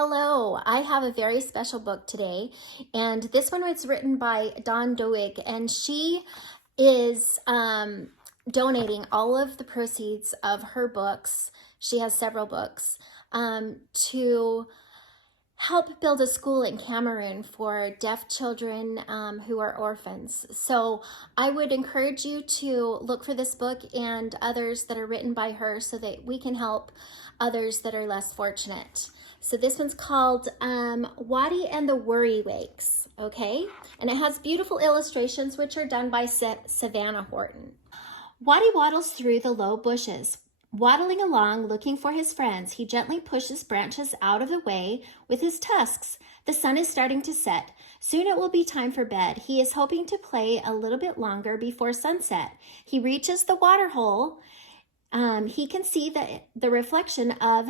Hello, I have a very special book today, and this one was written by Doig, and she is donating all of the proceeds of her books. She has several books to help build a school in Cameroon for deaf children who are orphans. So I would encourage you to look for this book and others that are written by her so that we can help others that are less fortunate. So this one's called Wadee and the Worry Wakes, okay? And it has beautiful illustrations which are done by Savannah Horton. Wadee waddles through the low bushes. Waddling along, looking for his friends, he gently pushes branches out of the way with his tusks. The sun is starting to set. Soon it will be time for bed. He is hoping to play a little bit longer before sunset. He reaches the water hole. He can see the reflection of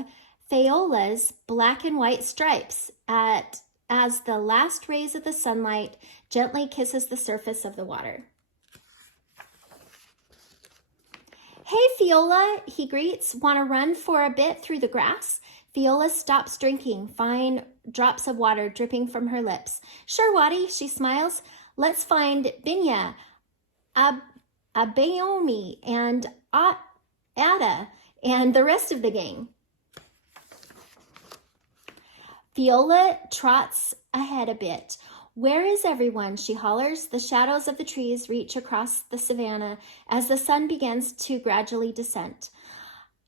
Fiola's black and white stripes as the last rays of the sunlight gently kisses the surface of the water. "Hey, Fiola," he greets. "Want to run for a bit through the grass?" Fiola stops drinking, fine drops of water dripping from her lips. "Sure, Wadee," she smiles. "Let's find Binya, Abayomi, and Ada, and the rest of the gang." Fiola trots ahead a bit. "Where is everyone?" she hollers. The shadows of the trees reach across the savannah as the sun begins to gradually descend.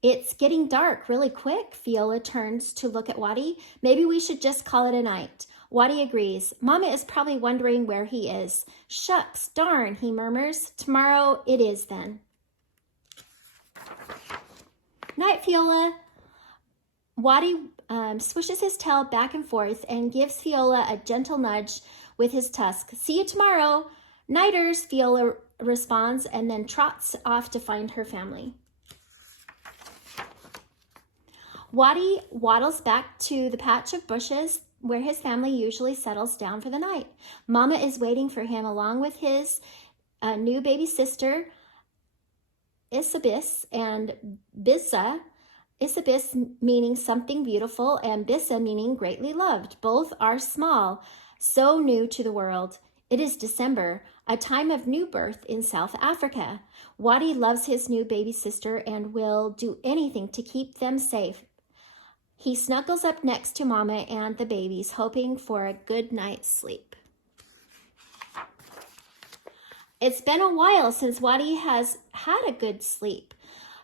"It's getting dark really quick." Fiola turns to look at Wadee. "Maybe we should just call it a night." Wadee agrees. "Mama is probably wondering where he is." "Shucks, darn," he murmurs. "Tomorrow it is then." "Night, Fiola." Wadee swishes his tail back and forth and gives Fiola a gentle nudge with his tusk. "See you tomorrow." "Nighters," Fiola responds, and then trots off to find her family. Wadee waddles back to the patch of bushes where his family usually settles down for the night. Mama is waiting for him along with his new baby sister, Isabis, and Bissa. Isabis meaning something beautiful and Bissa meaning greatly loved. Both are small, so new to the world. It is December, a time of new birth in South Africa. Wadee loves his new baby sister and will do anything to keep them safe. He snuggles up next to Mama and the babies, hoping for a good night's sleep. It's been a while since Wadee has had a good sleep.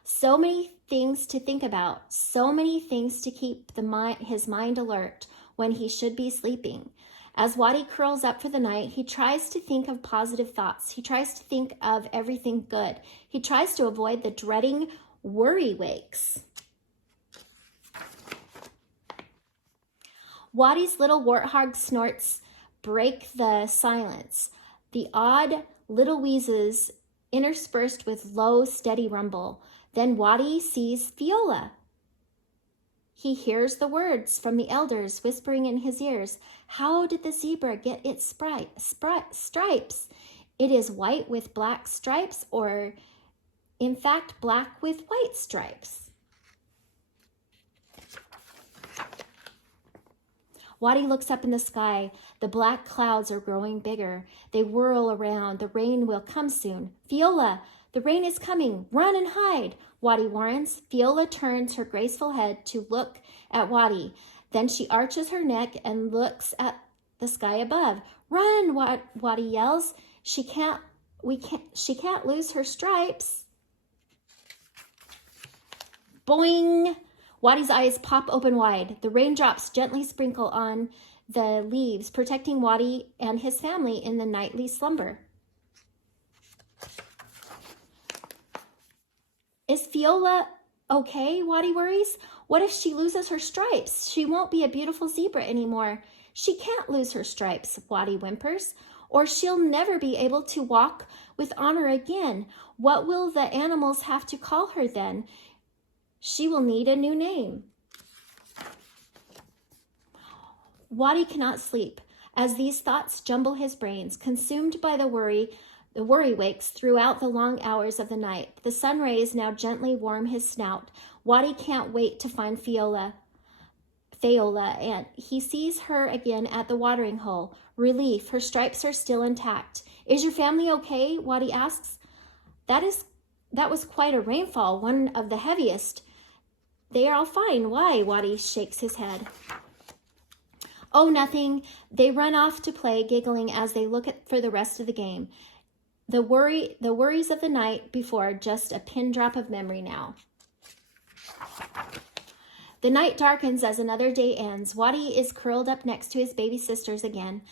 So many things to think about, so many things to keep his mind alert when he should be sleeping. As Wadee curls up for the night, he tries to think of positive thoughts. He tries to think of everything good. He tries to avoid the dreading worry wakes. Wadee's little warthog snorts break the silence. The odd little wheezes interspersed with low, steady rumble. Then Wadee sees Fiola. He hears the words from the elders whispering in his ears. How did the zebra get its stripes? It is white with black stripes, or in fact, black with white stripes. Wadee looks up in the sky. The black clouds are growing bigger. They whirl around. The rain will come soon. "Fiola, the rain is coming. Run and hide," Wadee warns. Fiola turns her graceful head to look at Wadee. Then she arches her neck and looks at the sky above. "Run," Wadee yells. She can't lose her stripes." Boing! Wadee's eyes pop open wide. The raindrops gently sprinkle on the leaves, protecting Wadee and his family in the nightly slumber. "Is Fiola okay?" Wadee worries. "What if she loses her stripes? She won't be a beautiful zebra anymore." "She can't lose her stripes," Wadee whimpers, "or she'll never be able to walk with honor again. What will the animals have to call her then? She will need a new name." Wadee cannot sleep as these thoughts jumble his brains, consumed by the worry wakes throughout the long hours of the night. The sun rays now gently warm his snout. Wadee can't wait to find Fiola. Theola, and he sees her again at the watering hole. Relief, her stripes are still intact. Is your family okay? Wadee asks. That was quite a rainfall, one of the heaviest. They are all fine. Why? Wadee shakes his head. Oh, nothing. They run off to play, giggling as they look for the rest of the game. The worries of the night before, just a pin drop of memory now. The night darkens as another day ends. Wadee is curled up next to his baby sisters again.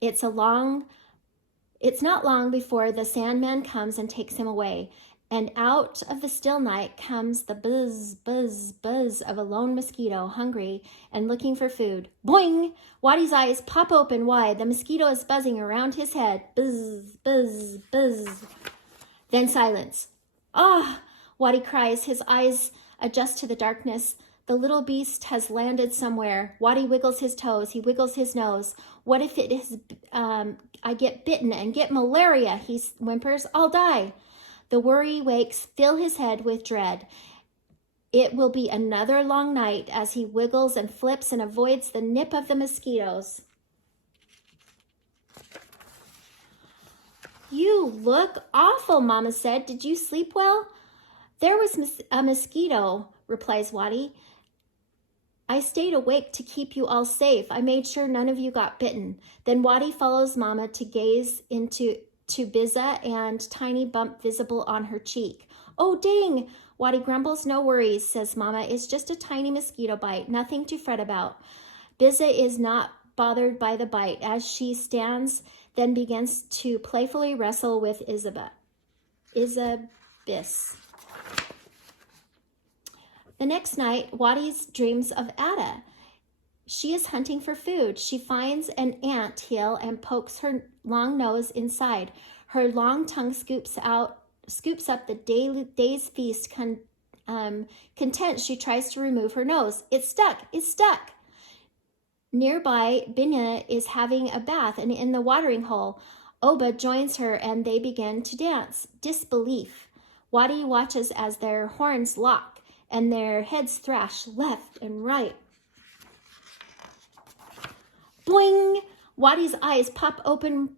It's not long before the Sandman comes and takes him away. And out of the still night comes the buzz, buzz, buzz of a lone mosquito, hungry and looking for food. Boing! Wadee's eyes pop open wide. The mosquito is buzzing around his head. Buzz, buzz, buzz. Then silence. Ah! Wadee cries. His eyes adjust to the darkness. The little beast has landed somewhere. Wadee wiggles his toes. He wiggles his nose. What if it is, I get bitten and get malaria? He whimpers. I'll die. The worry wakes, fill his head with dread. It will be another long night as he wiggles and flips and avoids the nip of the mosquitoes. You look awful, Mama said. Did you sleep well? There was a mosquito, replies Wadee. I stayed awake to keep you all safe. I made sure none of you got bitten. Then Wadee follows Mama to gaze into Bizza and tiny bump visible on her cheek. Oh, dang! Wadee grumbles. No worries, says Mama. It's just a tiny mosquito bite. Nothing to fret about. Bizza is not bothered by the bite as she stands, then begins to playfully wrestle with Isabis. The next night, Wadee dreams of Ada. She is hunting for food. She finds an ant hill and pokes her long nose inside. Her long tongue scoops up the day's feast. Content, she tries to remove her nose. It's stuck. It's stuck. Nearby, Binya is having a bath and in the watering hole. Oba joins her and they begin to dance. Disbelief. Wadee watches as their horns lock and their heads thrash left and right. Boing! Wadee's eyes pop open,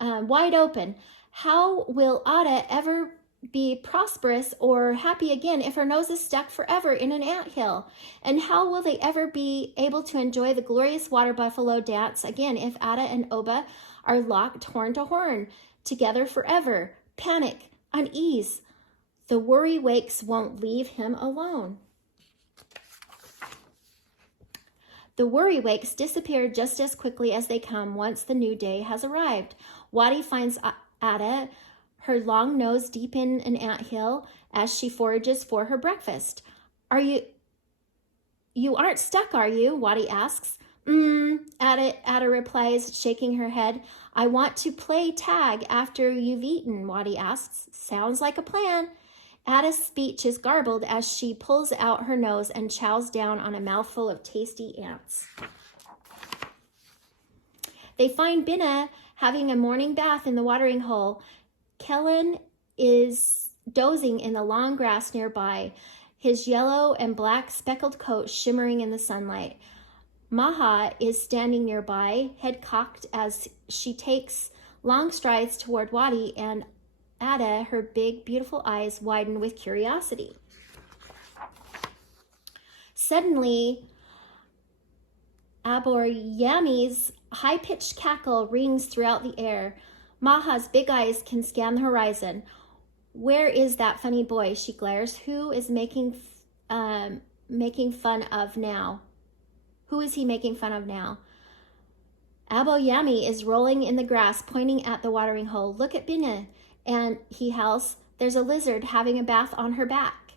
wide open. How will Ada ever be prosperous or happy again if her nose is stuck forever in an anthill? And how will they ever be able to enjoy the glorious water buffalo dance again if Ada and Oba are locked horn to horn together forever? Panic, unease. The worry wakes won't leave him alone. The worry wakes disappear just as quickly as they come once the new day has arrived. Wadee finds Ada, her long nose deep in an anthill as she forages for her breakfast. You aren't stuck, are you? Wadee asks. Ada replies, shaking her head. I want to play tag after you've eaten, Wadee asks. Sounds like a plan. Ada's speech is garbled as she pulls out her nose and chows down on a mouthful of tasty ants. They find Binna having a morning bath in the watering hole. Kellen is dozing in the long grass nearby, his yellow and black speckled coat shimmering in the sunlight. Maha is standing nearby, head cocked as she takes long strides toward Wadee, and Ada, her big, beautiful eyes widen with curiosity. Suddenly, Aboryami's high-pitched cackle rings throughout the air. Maha's big eyes can scan the horizon. Where is that funny boy? She glares. Who is making fun of now? Who is he making fun of now? Aboyami is rolling in the grass, pointing at the watering hole. Look at Binna. And he howls, there's a lizard having a bath on her back.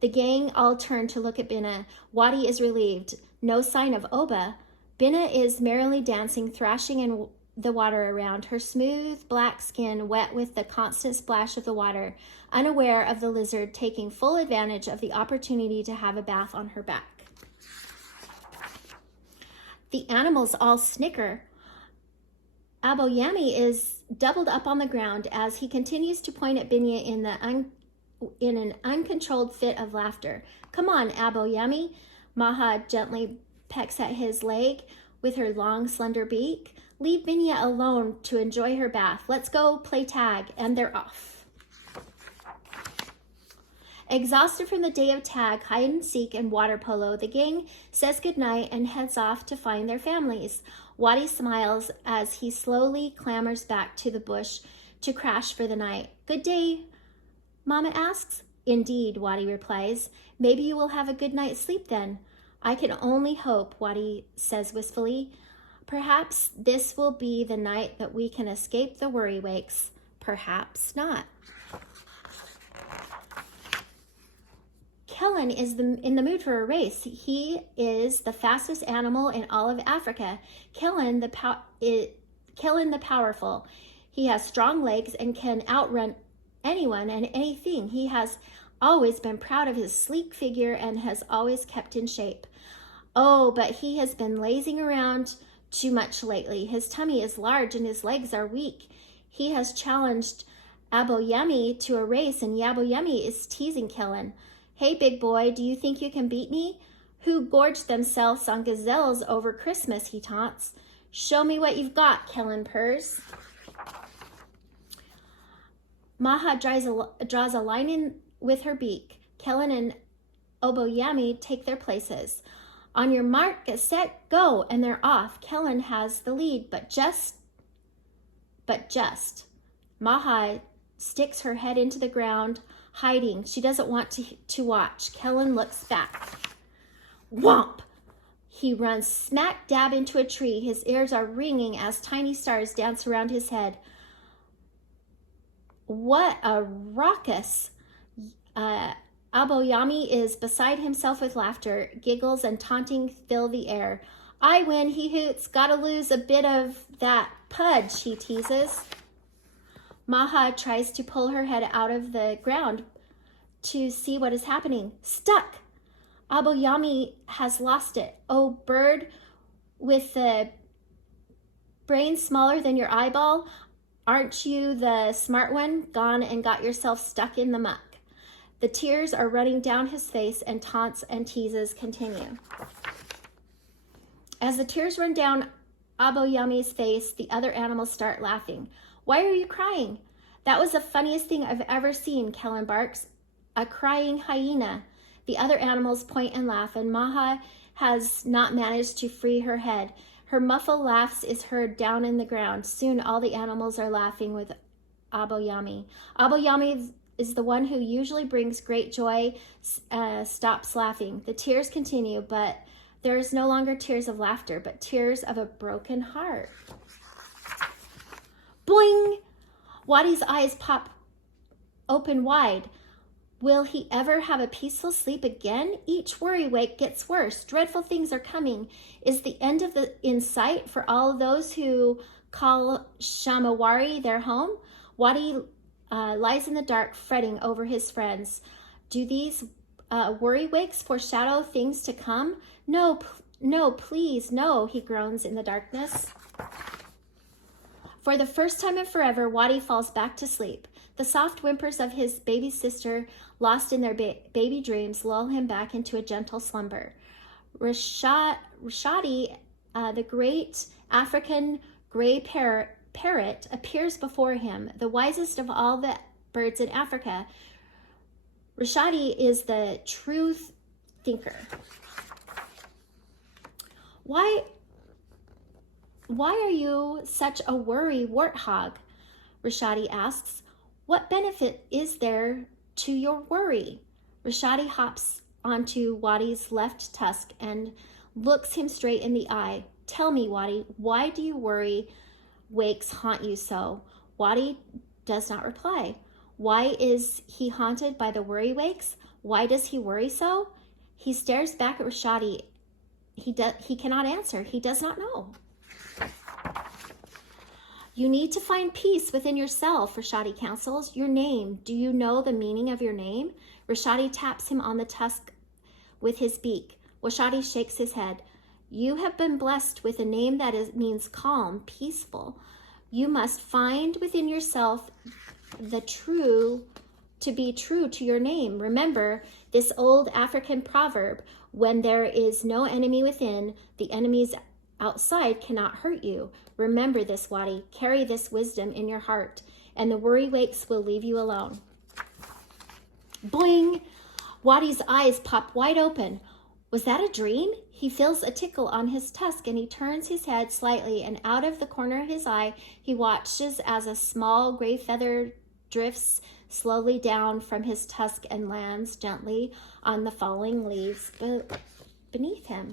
The gang all turn to look at Binna. Wadee is relieved. No sign of Oba. Binna is merrily dancing, thrashing in the water around, her smooth black skin wet with the constant splash of the water, unaware of the lizard taking full advantage of the opportunity to have a bath on her back. The animals all snicker. Aboyami is doubled up on the ground as he continues to point at Binya in an uncontrolled fit of laughter. Come on, Aboyami. Maha gently pecks at his leg with her long, slender beak. Leave Minya alone to enjoy her bath. Let's go play tag. And they're off. Exhausted from the day of tag, hide and seek, and water polo, the gang says goodnight and heads off to find their families. Wadee smiles as he slowly clambers back to the bush to crash for the night. Good day, Mama asks. Indeed, Wadee replies. Maybe you will have a good night's sleep then. I can only hope, Wadee says wistfully. Perhaps this will be the night that we can escape the worry wakes. Perhaps not. Kellen is in the mood for a race. He is the fastest animal in all of Africa. Kellen the powerful. He has strong legs and can outrun anyone and anything. He has always been proud of his sleek figure and has always kept in shape. Oh, but he has been lazing around too much lately. His tummy is large and his legs are weak. He has challenged Aboyemi to a race, and Yaboyemi is teasing Kellen. Hey, big boy, do you think you can beat me? Who gorged themselves on gazelles over Christmas, he taunts. Show me what you've got, Kellen purrs. Maha draws a line in with her beak. Kellen and Oboyami take their places. On your mark, get set, go, and they're off. Kellen has the lead, but just. Maha sticks her head into the ground, hiding. She doesn't want to watch. Kellen looks back. Whomp! He runs smack dab into a tree. His ears are ringing as tiny stars dance around his head. What a ruckus! Aboyami is beside himself with laughter. Giggles and taunting fill the air. I win, he hoots. Gotta lose a bit of that pudge, he teases. Maha tries to pull her head out of the ground to see what is happening. Stuck! Aboyami has lost it. Oh, bird with the brain smaller than your eyeball, aren't you the smart one? Gone and got yourself stuck in the muck. The tears are running down his face and taunts and teases continue. As the tears run down Aboyami's face, the other animals start laughing. Why are you crying? That was the funniest thing I've ever seen, Kellen barks. A crying hyena. The other animals point and laugh, and Maha has not managed to free her head. Her muffled laughs is heard down in the ground. Soon all the animals are laughing with Aboyami. Aboyami is the one who usually brings great joy, stops laughing. The tears continue, but there is no longer tears of laughter, but tears of a broken heart. Boing! Wadee's eyes pop open wide. Will he ever have a peaceful sleep again? Each worry wake gets worse. Dreadful things are coming. Is the end in sight for all those who call Shamawari their home? Wadee lies in the dark, fretting over his friends. Do these worry wakes foreshadow things to come? No, please, no, he groans in the darkness. For the first time in forever, Wadee falls back to sleep. The soft whimpers of his baby sister, lost in their baby dreams, lull him back into a gentle slumber. Rashadi, the great African gray parrot, appears before him, the wisest of all the birds in Africa. Rashadi is the truth thinker. Why are you such a worry warthog? Rashadi asks. What benefit is there to your worry? Rashadi hops onto Wadee's left tusk and looks him straight in the eye. Tell me, Wadee, why do you worry wakes haunt you so? Wadee does not reply. Why is he haunted by the worry wakes? Why does he worry so? He stares back at Rashadi. He cannot answer. He does not know. You need to find peace within yourself, Rashadi counsels. Your name. Do you know the meaning of your name? Rashadi taps him on the tusk with his beak. Rashadi shakes his head. You have been blessed with a name that means calm, peaceful. You must find within yourself to be true to your name. Remember, This old African proverb, when there is no enemy within, the enemies outside cannot hurt you. Remember this, Wadee. Carry this wisdom in your heart, and the worry wakes will leave you alone. Boing! Wadee's eyes pop wide open. Was that a dream? He feels a tickle on his tusk and he turns his head slightly, and out of the corner of his eye, he watches as a small gray feather drifts slowly down from his tusk and lands gently on the falling leaves beneath him.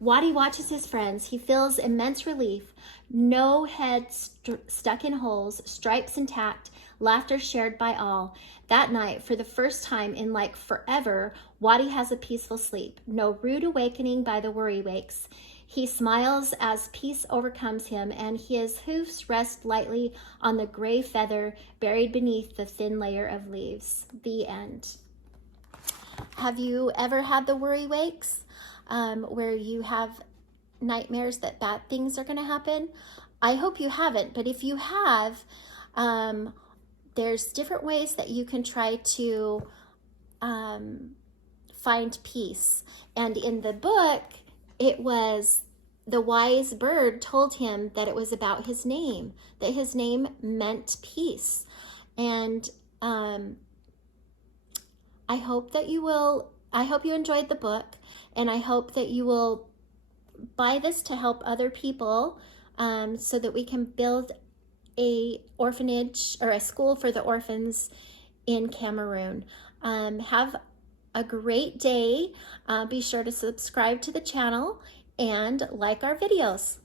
Wadee watches his friends. He feels immense relief. No head stuck in holes, stripes intact, laughter shared by all. That night, for the first time in like forever, Wadee has a peaceful sleep. No rude awakening by the worry wakes. He smiles as peace overcomes him, and his hoofs rest lightly on the gray feather buried beneath the thin layer of leaves. The end. Have you ever had the worry wakes where you have nightmares that bad things are going to happen? I hope you haven't, but if you have, there's different ways that you can try to find peace. And in the book, it was the wise bird told him that it was about his name, that his name meant peace. And I hope you enjoyed the book, and I hope that you will buy this to help other people so that we can build a orphanage or a school for the orphans in Cameroon. Have a great day. Be sure to subscribe to the channel and like our videos.